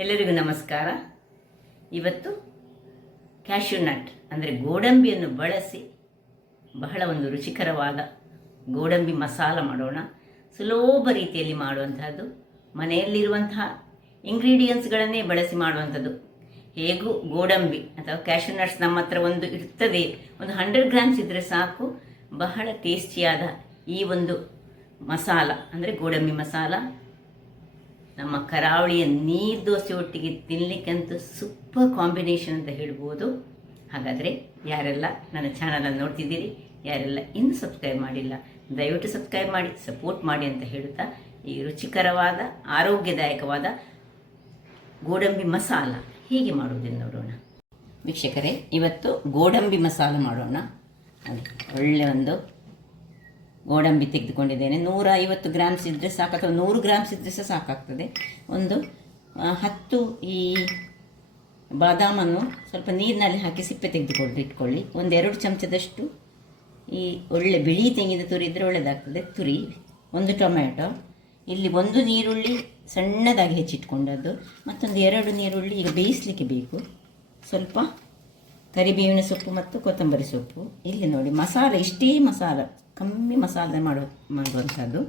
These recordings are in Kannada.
ಎಲ್ಲರಿಗೂ ನಮಸ್ಕಾರ. ಇವತ್ತು ಕ್ಯಾಶ್ಯೂ ನಟ್ ಅಂದರೆ ಗೋಡಂಬಿಯನ್ನು ಬಳಸಿ ಬಹಳ ಒಂದು ರುಚಿಕರವಾದ ಗೋಡಂಬಿ ಮಸಾಲ ಮಾಡೋಣ. ಸುಲಭ ರೀತಿಯಲ್ಲಿ ಮಾಡುವಂತಹದ್ದು, ಮನೆಯಲ್ಲಿರುವಂತಹ ಇಂಗ್ರೀಡಿಯೆಂಟ್ಸ್ಗಳನ್ನೇ ಬಳಸಿ ಮಾಡುವಂಥದ್ದು. ಹೇಗೂ ಗೋಡಂಬಿ ಅಥವಾ ಕ್ಯಾಶ್ಯೂ ನಟ್ಸ್ ನಮ್ಮ ಹತ್ರ ಒಂದು ಇರ್ತದೆ, ಒಂದು 100 ಗ್ರಾಮ್ಸ್ ಇದ್ದರೆ ಸಾಕು. ಬಹಳ ಟೇಸ್ಟಿಯಾದ ಈ ಒಂದು ಮಸಾಲ ಅಂದರೆ ಗೋಡಂಬಿ ಮಸಾಲ ನಮ್ಮ ಕರಾವಳಿಯ ನೀರು ದೋಸೆ ಒಟ್ಟಿಗೆ ತಿನ್ನಲಿಕ್ಕಂತೂ ಸೂಪರ್ ಕಾಂಬಿನೇಷನ್ ಅಂತ ಹೇಳ್ಬೋದು. ಹಾಗಾದರೆ ಯಾರೆಲ್ಲ ನನ್ನ ಚಾನಲನ್ನು ನೋಡ್ತಿದ್ದೀರಿ, ಯಾರೆಲ್ಲ ಇನ್ನೂ ಸಬ್ಸ್ಕ್ರೈಬ್ ಮಾಡಿಲ್ಲ, ದಯವಿಟ್ಟು ಸಬ್ಸ್ಕ್ರೈಬ್ ಮಾಡಿ ಸಪೋರ್ಟ್ ಮಾಡಿ ಅಂತ ಹೇಳುತ್ತಾ ಈ ರುಚಿಕರವಾದ ಆರೋಗ್ಯದಾಯಕವಾದ ಗೋಡಂಬಿ ಮಸಾಲ ಹೀಗೆ ಮಾಡುವುದನ್ನು ನೋಡೋಣ. ವೀಕ್ಷಕರೇ, ಇವತ್ತು ಗೋಡಂಬಿ ಮಸಾಲ ಮಾಡೋಣ. ಒಳ್ಳೆಯ ಒಂದು ಗೋಡಂಬಿ ತೆಗೆದುಕೊಂಡಿದ್ದೇನೆ. 150 ಗ್ರಾಮ್ಸ್ ಇದ್ದರೆ ಸಾಕು, ಅಥವಾ 100 ಗ್ರಾಮ್ಸ್ ಇದ್ದರೆ ಸಹ ಸಾಕಾಗ್ತದೆ. ಒಂದು 10 ಈ ಬಾದಾಮನ್ನು ಸ್ವಲ್ಪ ನೀರಿನಲ್ಲಿ ಹಾಕಿ ಸಿಪ್ಪೆ ಇಟ್ಕೊಳ್ಳಿ. ಒಂದು 2 ಚಮಚದಷ್ಟು ಈ ಒಳ್ಳೆ ಬಿಳಿ ತೆಂಗಿನ ತುರಿ ಇದ್ದರೆ ಒಳ್ಳೆಯದಾಗ್ತದೆ, ತುರಿ. ಒಂದು ಟೊಮ್ಯಾಟೊ, ಇಲ್ಲಿ ಒಂದು ನೀರುಳ್ಳಿ ಸಣ್ಣದಾಗಿ ಹೆಚ್ಚಿಟ್ಕೊಂಡದ್ದು, ಮತ್ತೊಂದು 2 ನೀರುಳ್ಳಿ ಈಗ ಬೇಯಿಸಲಿಕ್ಕೆ ಬೇಕು. ಸ್ವಲ್ಪ ಕರಿಬೇವಿನ ಸೊಪ್ಪು ಮತ್ತು ಕೊತ್ತಂಬರಿ ಸೊಪ್ಪು. ಇಲ್ಲಿ ನೋಡಿ ಮಸಾಲೆ, ಇಷ್ಟೇ ಮಸಾಲ, ಕಮ್ಮಿ ಮಸಾಲೆ ಮಾಡುವಂಥದ್ದು.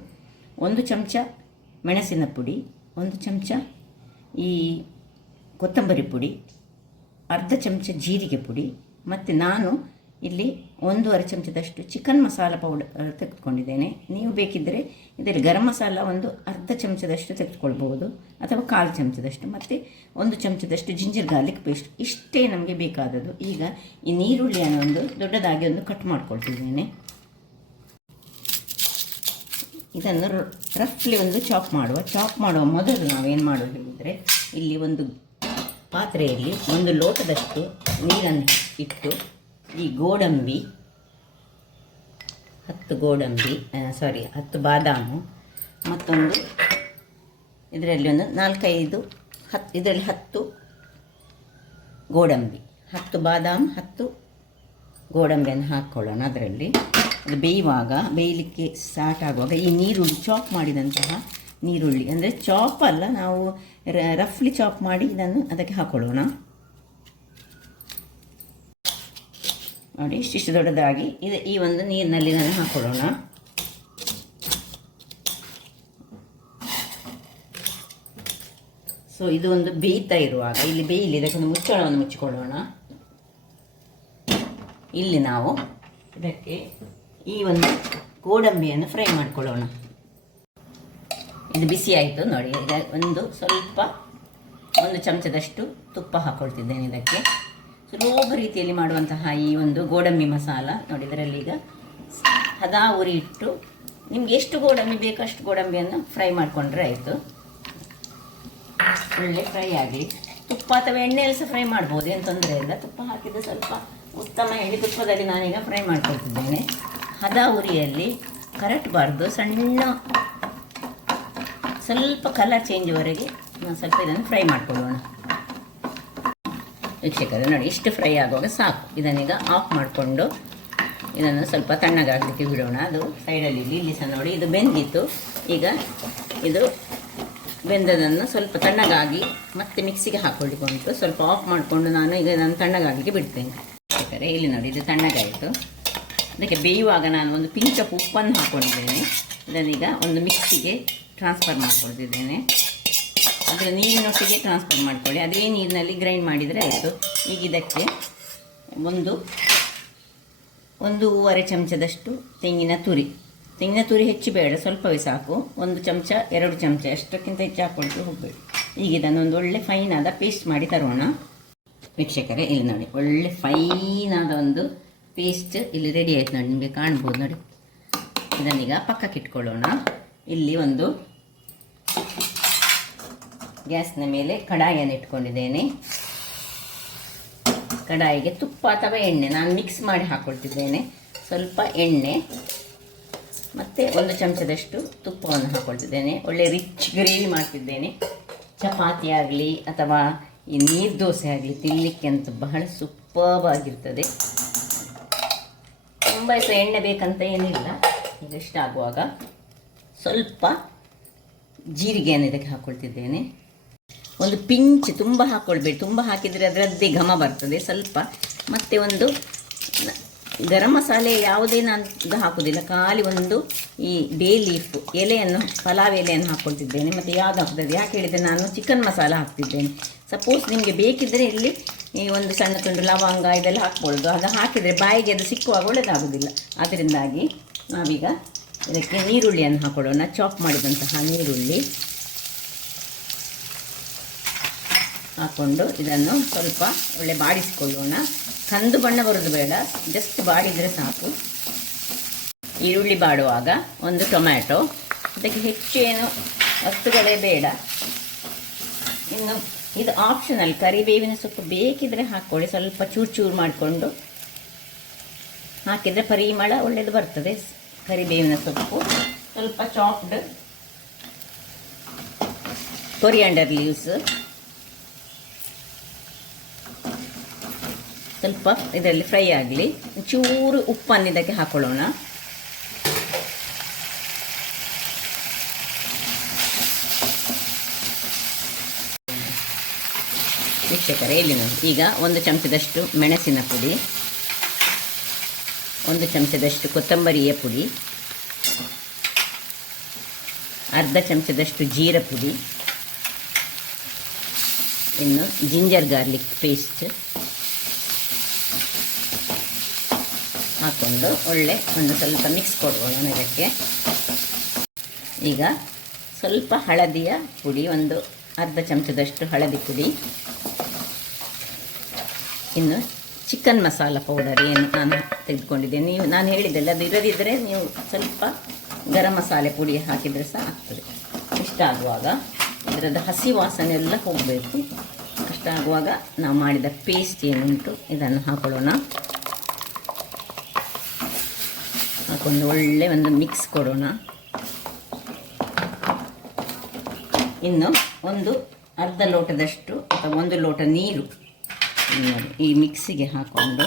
1 ಚಮಚ ಮೆಣಸಿನ ಪುಡಿ, 1 ಚಮಚ ಈ ಕೊತ್ತಂಬರಿ ಪುಡಿ, ಅರ್ಧ ಚಮಚ ಜೀರಿಗೆ ಪುಡಿ, ಮತ್ತು ನಾನು ಇಲ್ಲಿ 1.5 ಚಮಚದಷ್ಟು ಚಿಕನ್ ಮಸಾಲ ಪೌಡರ್ ತೆಗೆದುಕೊಂಡಿದ್ದೇನೆ. ನೀವು ಬೇಕಿದ್ದರೆ ಇದರಲ್ಲಿ ಗರಂ ಮಸಾಲ ಒಂದು ಅರ್ಧ ಚಮಚದಷ್ಟು ತೆಗೆದುಕೊಳ್ಬೋದು, ಅಥವಾ 1/4 ಚಮಚದಷ್ಟು, ಮತ್ತು 1 ಚಮಚದಷ್ಟು ಜಿಂಜರ್ ಗಾರ್ಲಿಕ್ ಪೇಸ್ಟ್. ಇಷ್ಟೇ ನಮಗೆ ಬೇಕಾದದ್ದು. ಈಗ ಈ ನೀರುಳ್ಳಿಯನ್ನು ಒಂದು ದೊಡ್ಡದಾಗಿ ಒಂದು ಕಟ್ ಮಾಡ್ಕೊಳ್ತಿದ್ದೇನೆ. ಇದನ್ನು ರಫ್ಲಿ ಒಂದು ಚಾಪ್ ಮಾಡುವ ಮೊದಲು ನಾವೇನು ಮಾಡೋದು ಹೇಳಿದರೆ, ಇಲ್ಲಿ ಒಂದು ಪಾತ್ರೆಯಲ್ಲಿ 1 ಲೋಟದಷ್ಟು ನೀರನ್ನು ಇಟ್ಟು ಈ ಗೋಡಂಬಿ 10 ಬಾದಾಮು, ಮತ್ತೊಂದು ಇದರಲ್ಲಿ ಒಂದು 4-5 ಇದರಲ್ಲಿ 10 ಗೋಡಂಬಿ, 10 ಬಾದಾಮ್ 10 ಗೋಡಂಬಿಯನ್ನು ಹಾಕ್ಕೊಳ್ಳೋಣ. ಅದರಲ್ಲಿ ಅದು ಬೇಯಲಿಕ್ಕೆ ಸ್ಟಾರ್ಟ್ ಆಗುವಾಗ ಈ ನೀರುಳ್ಳಿ, ಚಾಪ್ ಮಾಡಿದಂತಹ ನೀರುಳ್ಳಿ, ಅಂದರೆ ಚಾಪ್ ಅಲ್ಲ, ನಾವು ರಫ್ಲಿ ಚಾಪ್ ಮಾಡಿ ಇದನ್ನು ಅದಕ್ಕೆ ಹಾಕ್ಕೊಳ್ಳೋಣ. ನೋಡಿ, ಇಷ್ಟಿಷ್ಟು ದೊಡ್ಡದಾಗಿ ಈ ಒಂದು ನೀರಿನಲ್ಲಿ ಇದನ್ನು ಹಾಕ್ಕೊಳ್ಳೋಣ. ಸೊ ಇದು ಒಂದು ಬೇಯ್ತಾ ಇರುವಾಗ ಇಲ್ಲಿ ಬೇಯಲಿ, ಇದಕ್ಕೊಂದು ಮುಚ್ಚಳವನ್ನು ಮುಚ್ಚಿಕೊಳ್ಳೋಣ. ಇಲ್ಲಿ ನಾವು ಇದಕ್ಕೆ ಈ ಒಂದು ಗೋಡಂಬಿಯನ್ನು ಫ್ರೈ ಮಾಡಿಕೊಳ್ಳೋಣ. ಇದು ಬಿಸಿ ಆಯಿತು ನೋಡಿ. ಈಗ ಸ್ವಲ್ಪ 1 ಚಮಚದಷ್ಟು ತುಪ್ಪ ಹಾಕ್ಕೊಳ್ತಿದ್ದೇನೆ. ಇದಕ್ಕೆ ಸುಲಭ ರೀತಿಯಲ್ಲಿ ಮಾಡುವಂತಹ ಈ ಒಂದು ಗೋಡಂಬಿ ಮಸಾಲ ನೋಡಿ. ಇದರಲ್ಲಿ ಈಗ ಹದ ಉರಿ ಇಟ್ಟು ನಿಮ್ಗೆ ಎಷ್ಟು ಗೋಡಂಬಿ ಬೇಕು ಅಷ್ಟು ಗೋಡಂಬಿಯನ್ನು ಫ್ರೈ ಮಾಡಿಕೊಂಡ್ರೆ ಆಯಿತು. ಒಳ್ಳೆ ಫ್ರೈ ಆಗಿ ತುಪ್ಪ ಅಥವಾ ಎಣ್ಣೆಯಲ್ಲಿ ಸಹ ಫ್ರೈ ಮಾಡ್ಬೋದು, ಏನು ತೊಂದರೆ ಇಲ್ಲ. ತುಪ್ಪ ಹಾಕಿದ್ದು ಸ್ವಲ್ಪ ಉತ್ತಮ ಹೇಳಿ ತುಪ್ಪದಲ್ಲಿ ನಾನೀಗ ಫ್ರೈ ಮಾಡ್ಕೊಳ್ತಿದ್ದೇನೆ. ಹದ ಉರಿಯಲ್ಲಿ ಕರಟಬಾರ್ದು, ಸ್ವಲ್ಪ ಕಲರ್ ಚೇಂಜ್ವರೆಗೆ ಸ್ವಲ್ಪ ಇದನ್ನು ಫ್ರೈ ಮಾಡ್ಕೊಳ್ಳೋಣ. ವೀಕ್ಷಕರೇ ನೋಡಿ, ಇಷ್ಟು ಫ್ರೈ ಆಗುವಾಗ ಸಾಕು. ಇದನ್ನೀಗ ಆಫ್ ಮಾಡಿಕೊಂಡು ಇದನ್ನು ಸ್ವಲ್ಪ ತಣ್ಣಗಾಗಲಿಕ್ಕೆ ಬಿಡೋಣ. ಅದು ಸೈಡಲ್ಲಿ ಇಲ್ಲಿ ಸಹ ನೋಡಿ, ಇದು ಬೆಂದಿತ್ತು. ಈಗ ಇದು ಬೆಂದದನ್ನು ಸ್ವಲ್ಪ ತಣ್ಣಗಾಗಿ ಮತ್ತೆ ಮಿಕ್ಸಿಗೆ ಹಾಕ್ಕೊಳ್ಳಿಕ್ಕೆ ಉಂಟು. ಸ್ವಲ್ಪ ಆಫ್ ಮಾಡಿಕೊಂಡು ನಾನು ಈಗ ಇದನ್ನು ತಣ್ಣಗಾಗಲಿಕ್ಕೆ ಬಿಡ್ತೇನೆ. ವೀಕ್ಷಕರೇ, ಇಲ್ಲಿ ನೋಡಿ, ಇದು ತಣ್ಣಗಾಯಿತು. ಅದಕ್ಕೆ ಬೇಯುವಾಗ ನಾನು ಒಂದು ಪಿಂಚ್ ಆಫ್ ಉಪ್ಪನ್ನು ಹಾಕ್ಕೊಂಡಿದ್ದೇನೆ. ಇದನ್ನೀಗ ಒಂದು ಮಿಕ್ಸಿಗೆ ಟ್ರಾನ್ಸ್ಫರ್ ಮಾಡ್ಕೊಳ್ತಿದ್ದೇನೆ. ಅದರ ನೀರಿನೊಟ್ಟಿಗೆ ಟ್ರಾನ್ಸ್ಫರ್ ಮಾಡ್ಕೊಳ್ಳಿ, ಅದೇ ನೀರಿನಲ್ಲಿ ಗ್ರೈಂಡ್ ಮಾಡಿದರೆ ಆಯಿತು. ಈಗ ಇದಕ್ಕೆ 1.5 ಚಮಚದಷ್ಟು ತೆಂಗಿನ ತುರಿ ಹೆಚ್ಚು ಬೇಡ, ಸ್ವಲ್ಪವೇ ಸಾಕು. 1 ಚಮಚ 2 ಚಮಚ, ಅಷ್ಟಕ್ಕಿಂತ ಹೆಚ್ಚು ಹಾಕ್ಕೊಳ್ತು ಹೋಗಬೇಡಿ. ಈಗ ಇದನ್ನು ಒಂದು ಒಳ್ಳೆ ಫೈನಾದ ಪೇಸ್ಟ್ ಮಾಡಿ ತರೋಣ. ವೀಕ್ಷಕರೇ, ಇಲ್ಲಿ ನೋಡಿ, ಒಳ್ಳೆ ಫೈನಾದ ಒಂದು ಪೇಸ್ಟ್ ಇಲ್ಲಿ ರೆಡಿ ಆಯ್ತು ನೋಡಿ, ನಿಮಗೆ ಕಾಣ್ಬೋದು ನೋಡಿ. ಇದನ್ನೀಗ ಪಕ್ಕಕ್ಕೆ ಇಟ್ಕೊಳ್ಳೋಣ. ಇಲ್ಲಿ ಒಂದು ಗ್ಯಾಸ್ನ ಮೇಲೆ ಕಡಾಯಿಯನ್ನು ಇಟ್ಕೊಂಡಿದ್ದೇನೆ. ಕಡಾಯಿಗೆ ತುಪ್ಪ ಅಥವಾ ಎಣ್ಣೆ ನಾನು ಮಿಕ್ಸ್ ಮಾಡಿ ಹಾಕ್ಕೊಳ್ತಿದ್ದೇನೆ. ಸ್ವಲ್ಪ ಎಣ್ಣೆ ಮತ್ತು 1 ಚಮಚದಷ್ಟು ತುಪ್ಪವನ್ನು ಹಾಕ್ಕೊಳ್ತಿದ್ದೇನೆ. ಒಳ್ಳೆ ರಿಚ್ ಗ್ರೇವಿ ಮಾಡ್ತಿದ್ದೇನೆ. ಚಪಾತಿ ಆಗಲಿ ಅಥವಾ ಈ ನೀರು ದೋಸೆ ಆಗಲಿ ತಿನ್ನಲಿಕ್ಕೆ ಅಂತೂ ಬಹಳ ಸೂಪರ್ಬ್ ಆಗಿರ್ತದೆ. ತುಂಬ ಎಣ್ಣೆ ಬೇಕಂತ ಏನಿಲ್ಲ. ಈಗ ಇಷ್ಟ ಆಗುವಾಗ ಸ್ವಲ್ಪ ಜೀರಿಗೆಯನ್ನು ಇದಕ್ಕೆ ಹಾಕ್ಕೊಳ್ತಿದ್ದೇನೆ. ಒಂದು ಪಿಂಚ್, ತುಂಬ ಹಾಕ್ಕೊಳ್ಬೇಡಿ, ತುಂಬ ಹಾಕಿದರೆ ಅದರದ್ದೇ ಘಮ ಬರ್ತದೆ ಸ್ವಲ್ಪ. ಮತ್ತು ಒಂದು ಗರಂ ಮಸಾಲೆ ಯಾವುದೇ ನಾನು ಹಾಕೋದಿಲ್ಲ, ಖಾಲಿ ಒಂದು ಈ ಬೇ ಲೀಫ್ ಎಲೆಯನ್ನು, ಪಲಾವ್ ಎಲೆಯನ್ನು ಹಾಕ್ಕೊಳ್ತಿದ್ದೇನೆ. ಮತ್ತು ಯಾವುದು ಹಾಕ್ತದೆ ಯಾಕೆ ಹೇಳಿದರೆ ನಾನು ಚಿಕನ್ ಮಸಾಲ ಹಾಕ್ತಿದ್ದೇನೆ. ಸಪೋಸ್ ನಿಮಗೆ ಬೇಕಿದ್ದರೆ ಇಲ್ಲಿ ಈ ಒಂದು ಸಣ್ಣ ತುಂಡು ಲವಂಗ ಇದೆಲ್ಲ ಹಾಕ್ಬೋದು. ಅದು ಹಾಕಿದರೆ ಬಾಯಿಗೆ ಅದು ಸಿಕ್ಕುವಾಗ ಒಳ್ಳೆಯದಾಗೋದಿಲ್ಲ. ಅದರಿಂದಾಗಿ ನಾವೀಗ ಇದಕ್ಕೆ ನೀರುಳ್ಳಿಯನ್ನು ಹಾಕೊಳ್ಳೋಣ. ಚಾಪ್ ಮಾಡಿದಂತಹ ನೀರುಳ್ಳಿ ಹಾಕ್ಕೊಂಡು ಇದನ್ನು ಸ್ವಲ್ಪ ಒಳ್ಳೆ ಬಾಡಿಸಿಕೊಳ್ಳೋಣ. ಕಂದು ಬಣ್ಣ ಬರೋದು ಬೇಡ, ಜಸ್ಟ್ ಬಾಡಿದರೆ ಸಾಕು. ಈರುಳ್ಳಿ ಬಾಡುವಾಗ ಒಂದು ಟೊಮ್ಯಾಟೊ, ಅದಕ್ಕೆ ಹೆಚ್ಚೇನು ವಸ್ತುಗಳೇ ಬೇಡ. ಇನ್ನು ಇದು ಆಪ್ಷನಲ್, ಕರಿಬೇವಿನ ಸೊಪ್ಪು ಬೇಕಿದ್ರೆ ಹಾಕ್ಕೊಳ್ಳಿ. ಸ್ವಲ್ಪ ಚೂರು ಚೂರು ಮಾಡಿಕೊಂಡು ಹಾಕಿದರೆ ಪರಿಮಳ ಒಳ್ಳೆಯದು ಬರ್ತದೆ. ಕರಿಬೇವಿನ ಸೊಪ್ಪು, ಸ್ವಲ್ಪ ಚಾಪ್ಡ್ ಕೊರಿಯಾಂಡರ್ ಲೀವ್ಸ್, ಸ್ವಲ್ಪ ಇದರಲ್ಲಿ ಫ್ರೈ ಆಗಲಿ. ಚೂರು ಉಪ್ಪನ್ನು ಇದಕ್ಕೆ ಹಾಕೊಳ್ಳೋಣ. ವೀಕ್ಷಕರೇ, ಇಲ್ಲಿ ನೋಡಿ, ಈಗ 1 ಚಮಚದಷ್ಟು ಮೆಣಸಿನ ಪುಡಿ, 1 ಚಮಚದಷ್ಟು ಕೊತ್ತಂಬರಿಯ ಪುಡಿ, ಅರ್ಧ ಚಮಚದಷ್ಟು ಜೀರ ಪುಡಿ, ಇನ್ನು ಜಿಂಜರ್ ಗಾರ್ಲಿಕ್ ಪೇಸ್ಟ್ ಹಾಕ್ಕೊಂಡು ಒಳ್ಳೆ ಒಂದು ಸ್ವಲ್ಪ ಮಿಕ್ಸ್ ಕೊಡೋಣ ಇದಕ್ಕೆ. ಈಗ ಸ್ವಲ್ಪ ಹಳದಿಯ ಪುಡಿ, ಒಂದು ಅರ್ಧ ಚಮಚದಷ್ಟು ಹಳದಿ ಪುಡಿ, ಇನ್ನು ಚಿಕನ್ ಮಸಾಲ ಪೌಡರ್ ಏನು ನಾನು ತೆಗೆದುಕೊಂಡಿದ್ದೇನೆ. ನಾನು ಹೇಳಿದ್ದೆಲ್ಲ ಅದು ಇರದಿದ್ದರೆ ನೀವು ಸ್ವಲ್ಪ ಗರಂ ಮಸಾಲೆ ಪುಡಿ ಹಾಕಿದರೆ ಸಹ ಆಗ್ತದೆ. ಇಷ್ಟ ಆಗುವಾಗ ಇದರದ್ದು ಹಸಿ ವಾಸನೆ ಎಲ್ಲ ಹೋಗಬೇಕು. ಅಷ್ಟಾಗುವಾಗ ನಾವು ಮಾಡಿದ ಪೇಸ್ಟ್ ಏನುಂಟು ಇದನ್ನು ಹಾಕೊಳ್ಳೋಣ. ಹಾಕೊಂಡು ಒಳ್ಳೆ ಒಂದು ಮಿಕ್ಸ್ ಕೊಡೋಣ. ಇನ್ನು ಒಂದು ಅರ್ಧ ಲೋಟದಷ್ಟು ಅಥವಾ 1 ಲೋಟ ನೀರು ಈ ಮಿಕ್ಸಿಗೆ ಹಾಕ್ಕೊಳ್ಳೋಣ.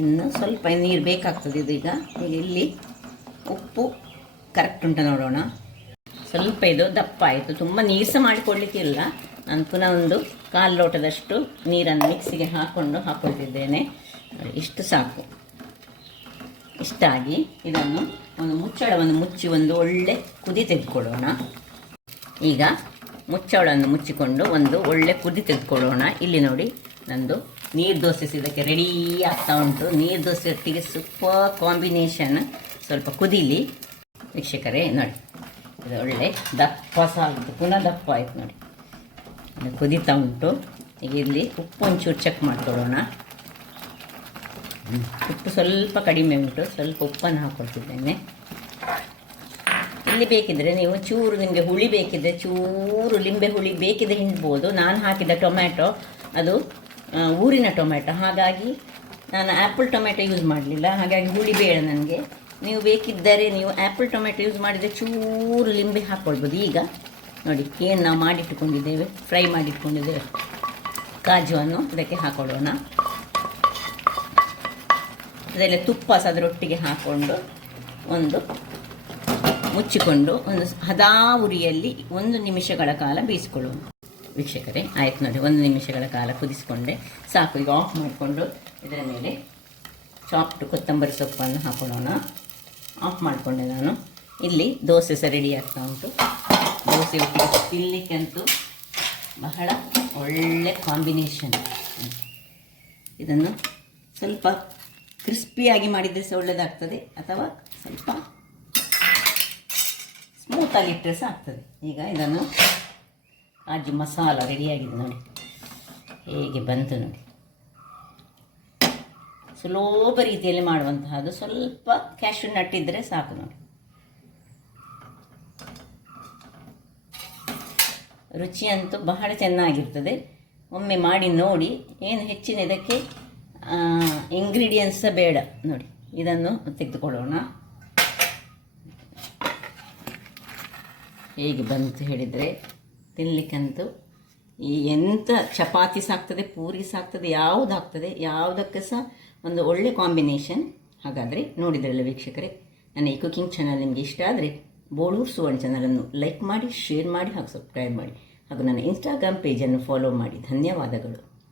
ಇನ್ನು ಸ್ವಲ್ಪ ನೀರು ಬೇಕಾಗ್ತದೆ. ಇದೀಗ ಇಲ್ಲಿ ಉಪ್ಪು ಕರೆಕ್ಟ್ ಉಂಟು ನೋಡೋಣ. ಸ್ವಲ್ಪ ಇದು ದಪ್ಪ ಆಯಿತು, ತುಂಬ ನೀರು ಸಹ ಮಾಡಿಕೊಡ್ಲಿಕ್ಕಿಲ್ಲ. ನಾನು ಪುನಃ ಒಂದು 1/4 ಲೋಟದಷ್ಟು ನೀರನ್ನು ಮಿಕ್ಸಿಗೆ ಹಾಕ್ಕೊಳ್ತಿದ್ದೇನೆ. ಇಷ್ಟು ಸಾಕು. ಇಷ್ಟಾಗಿ ಇದನ್ನು ಒಂದು ಮುಚ್ಚಳವನ್ನು ಮುಚ್ಚಿ ಒಂದು ಒಳ್ಳೆ ಕುದಿ ತೆಗೆದುಕೊಳ್ಳೋಣ. ಈಗ ಮುಚ್ಚಳವನ್ನು ಮುಚ್ಚಿಕೊಂಡು ಒಂದು ಒಳ್ಳೆ ಕುದಿ ತೆಗೆದುಕೊಳ್ಳೋಣ. ಇಲ್ಲಿ ನೋಡಿ, ನಂದು ನೀರು ದೋಸೆ ಇದಕ್ಕೆ ರೆಡಿ ಆಗ್ತಾ ಉಂಟು. ನೀರು ದೋಸೆ ಒಟ್ಟಿಗೆ ಸೂಪರ್ ಕಾಂಬಿನೇಷನ್. ಸ್ವಲ್ಪ ಕುದೀಲಿ ವೀಕ್ಷಕರೇ. ನೋಡಿ, ಇದು ಒಳ್ಳೆ ದಪ್ಪ ಸಾಗುತ್ತೆ, ಪುನಃ ದಪ್ಪ ಆಯ್ತು ನೋಡಿ, ಅದು ಕುದೀತಾ ಉಂಟು. ಈಗ ಇಲ್ಲಿ ಉಪ್ಪು ಒಂಚೂರು ಚೆಕ್ ಮಾಡಿಕೊಳ್ಳೋಣ. ಉಪ್ಪು ಸ್ವಲ್ಪ ಕಡಿಮೆ ಉಂಟು, ಸ್ವಲ್ಪ ಉಪ್ಪನ್ನು ಹಾಕ್ಕೊಳ್ತಿದ್ದೇನೆ. ಇಲ್ಲಿ ಬೇಕಿದ್ದರೆ ನೀವು ಚೂರು, ನಿಮಗೆ ಹುಳಿ ಬೇಕಿದ್ದರೆ ಚೂರು ಲಿಂಬೆ ಹುಳಿ ಬೇಕಿದ್ದರೆ ಹಿಂಡ್ಬೋದು. ನಾನು ಹಾಕಿದ ಟೊಮ್ಯಾಟೊ ಅದು ಊರಿನ ಟೊಮ್ಯಾಟೊ, ಹಾಗಾಗಿ ನಾನು ಆ್ಯಪಲ್ ಟೊಮ್ಯಾಟೊ ಯೂಸ್ ಮಾಡಲಿಲ್ಲ. ಹಾಗಾಗಿ ಹುಳಿ ಬೇಡ ನನಗೆ. ನೀವು ಬೇಕಿದ್ದರೆ ನೀವು ಆ್ಯಪಲ್ ಟೊಮೆಟೊ ಯೂಸ್ ಮಾಡಿದರೆ ಚೂರು ಲಿಂಬೆ ಹಾಕ್ಕೊಳ್ಬೋದು. ಈಗ ನೋಡಿ, ಏನು ನಾವು ಮಾಡಿಟ್ಟುಕೊಂಡಿದ್ದೇವೆ, ಫ್ರೈ ಮಾಡಿಟ್ಕೊಂಡಿದ್ದೇವೆ ಕಾಜುವನ್ನು ಇದಕ್ಕೆ ಹಾಕೊಳ್ಳೋಣ. ಅದೆಲ್ಲ ತುಪ್ಪ ಸಹ ಅದರೊಟ್ಟಿಗೆ ಹಾಕ್ಕೊಂಡು ಒಂದು ಮುಚ್ಚಿಕೊಂಡು ಒಂದು ಹದಾ ಉರಿಯಲ್ಲಿ 1 ನಿಮಿಷಗಳ ಕಾಲ ಬೇಯಿಸ್ಕೊಳ್ಳೋಣ. ವೀಕ್ಷಕರೇ, ಆಯ್ತು ನೋಡಿ, 1 ನಿಮಿಷಗಳ ಕಾಲ ಕುದಿಸ್ಕೊಂಡೆ ಸಾಕು. ಈಗ ಆಫ್ ಮಾಡಿಕೊಂಡು ಇದರ ಮೇಲೆ ಚಾಪ್ಡ್ ಕೊತ್ತಂಬರಿ ಸೊಪ್ಪನ್ನು ಹಾಕೊಳ್ಳೋಣ. ಆಫ್ ಮಾಡಿಕೊಂಡೆ ನಾನು. ಇಲ್ಲಿ ದೋಸೆ ಸಹ ರೆಡಿ ಆಗ್ತಾ ಉಂಟು. ದೋಸೆ ಒಟ್ಟಿಗೆ ತಿನ್ನಲಿಕ್ಕಂತೂ ಬಹಳ ಒಳ್ಳೆ ಕಾಂಬಿನೇಷನ್. ಇದನ್ನು ಸ್ವಲ್ಪ ಕ್ರಿಸ್ಪಿಯಾಗಿ ಮಾಡಿದರೆ ಸಹ ಒಳ್ಳೆಯದಾಗ್ತದೆ, ಅಥವಾ ಸ್ವಲ್ಪ ಸ್ಮೂತಾಗಿ ಇಟ್ಟರೆ ಸಹ ಆಗ್ತದೆ. ಈಗ ಇದನ್ನು ಕಾಜು ಮಸಾಲ ರೆಡಿಯಾಗಿದೆ ನೋಡಿ, ಹೇಗೆ ಬಂತು ನೋಡಿ. ಸುಲಭ ರೀತಿಯಲ್ಲಿ ಮಾಡುವಂತಹದ್ದು. ಸ್ವಲ್ಪ ಕ್ಯಾಶ್ಯೂ ನಟ್ ಇದ್ದರೆ ಸಾಕು ನೋಡಿ. ರುಚಿಯಂತೂ ಬಹಳ ಚೆನ್ನಾಗಿರ್ತದೆ. ಒಮ್ಮೆ ಮಾಡಿ ನೋಡಿ. ಏನು ಹೆಚ್ಚಿನ ಇದಕ್ಕೆ ಇಂಗ್ರೀಡಿಯೆಂಟ್ಸ್ ಬೇಡ ನೋಡಿ. ಇದನ್ನು ತೆಗೆದುಕೊಳ್ಳೋಣ. ಹೇಗೆ ಬಂತು ಹೇಳಿದರೆ ತಿನ್ನಲಿಕ್ಕಂತೂ ಈ ಎಂಥ ಚಪಾತಿ ಸಾಕ್ತದೆ, ಪೂರಿ ಸಾಕ್ತದೆ, ಯಾವುದಾಗ್ತದೆ, ಯಾವುದಕ್ಕೆ ಸಹ ಒಂದು ಒಳ್ಳೆ ಕಾಂಬಿನೇಷನ್. ಹಾಗಾದರೆ ನೋಡಿದ್ರಲ್ಲ ವೀಕ್ಷಕರೇ, ನನ್ನ ಈ ಕುಕಿಂಗ್ ಚಾನಲ್ ನಿಮಗೆ ಇಷ್ಟ ಆದರೆ ಬೋಳೂರು ಸುವರ್ಣ ಚಾನಲನ್ನು ಲೈಕ್ ಮಾಡಿ, ಶೇರ್ ಮಾಡಿ ಹಾಗೂ ಸಬ್ಸ್ಕ್ರೈಬ್ ಮಾಡಿ ಹಾಗೂ ನನ್ನ ಇನ್ಸ್ಟಾಗ್ರಾಮ್ ಪೇಜನ್ನು ಫಾಲೋ ಮಾಡಿ. ಧನ್ಯವಾದಗಳು.